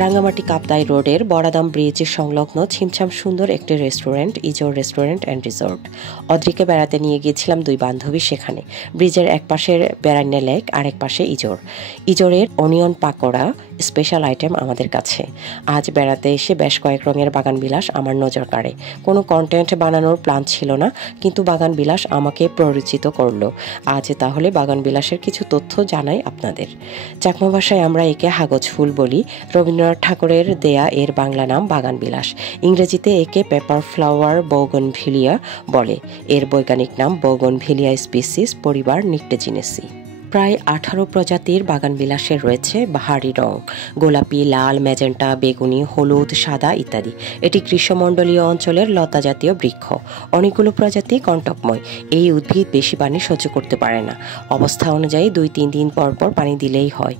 রাঙ্গামাটি কাপ্তাই রোডের বড়াদাম ব্রিজ সংলগ্ন ছিমছাম সুন্দর একটি রেস্টুরেন্ট, ইজোর রেস্টুরেন্ট অ্যান্ড রিসোর্ট। অদ্রিকে বেড়াতে নিয়ে গিয়েছিলাম দুই বান্ধবী সেখানে। ব্রিজের এক পাশের বেড়ান্নে লেক, আরেক পাশে ইজোর। ইজোরের অনিয়ন পাকোড়া স্পেশাল আইটেম আমাদের কাছে। আজ বেড়াতে এসে বেশ কয়েক রঙের বাগান বিলাস আমার নজর কাড়ে। কোনো কন্টেন্ট বানানোর প্ল্যান ছিল না, কিন্তু বাগান বিলাস আমাকে প্ররোচিত করলো। আজ তাহলে বাগান বিলাসের কিছু তথ্য জানাই আপনাদের। চাকমা ভাষায় আমরা একে হাগজ ফুল বলি। রবীন্দ্রনাথ ঠাকুরের দেয়া এর বাংলা নাম বাগান বিলাস। ইংরেজিতে একে পেপার ফ্লাওয়ার বোগনভিলিয়া বলে। এর বৈজ্ঞানিক নাম বোগনভিলিয়া স্পিসিস, পরিবার নিকটেজিনেসি। প্রায় 18 প্রজাতির বাগানবিলাসের রয়েছে বাহারি রং, গোলাপি, লাল, ম্যাজেন্টা, বেগুনি, হলুদ, সাদা ইত্যাদি। এটি গ্রীষ্মমণ্ডলীয় অঞ্চলের লতা জাতীয় বৃক্ষ। অনেকগুলো প্রজাতি কণ্টকময়। এই উদ্ভিদ বেশি পানি সহ্য করতে পারে না। অবস্থা অনুযায়ী 2-3 দিন পর পর পানি দিলেই হয়।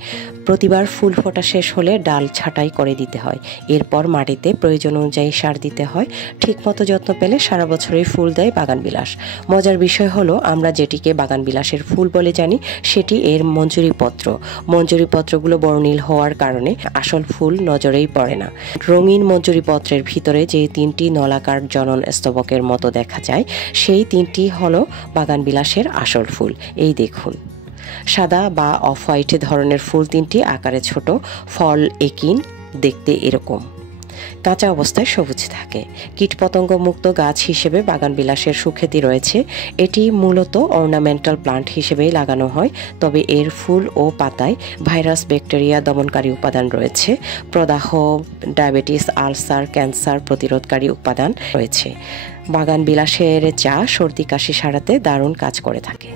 প্রতিবার ফুল ফোটা শেষ হলে ডাল ছাঁটাই করে দিতে হয়। এরপর মাটিতে প্রয়োজন অনুযায়ী সার দিতে হয়। ঠিকমতো যত্ন পেলে সারা বছরই ফুল দেয় বাগানবিলাস। মজার বিষয় হলো, আমরা যেটিকে বাগানবিলাসের ফুল বলে জানি সেটি এর মঞ্জুরিপত্র। মঞ্জুরিপত্রগুলো বর্ণিল হওয়ার কারণে আসল ফুল নজরেই পড়ে না। রঙিন মঞ্জুরিপত্রের ভিতরে যে 3টি নলাকার জনন স্তবকের মতো দেখা যায়, সেই 3টি হলো বাগানবিলাসের আসল ফুল। এই দেখুন, সাদা বা অফ হোয়াইট ধরনের ফুল 3টি, আকারে ছোট, ফল একিন, দেখতে এরকম। কাঁচা অবস্থায় সবুজ থাকে। কীটপতঙ্গ মুক্ত গাছ হিসেবে বাগানবিলাসের সুখ্যাতি রয়েছে। এটি মূলত অর্নামেন্টাল প্লান্ট হিসেবেই লাগানো হয়, তবে এর ফুল ও পাতায় ভাইরাস, ব্যাকটেরিয়া দমনকারী উপাদান রয়েছে। প্রদাহ, ডায়াবেটিস, আলসার, ক্যান্সার প্রতিরোধকারী উপাদান রয়েছে। বাগানবিলাসের চা সর্দি কাশি সারাতে দারুণ কাজ করে থাকে।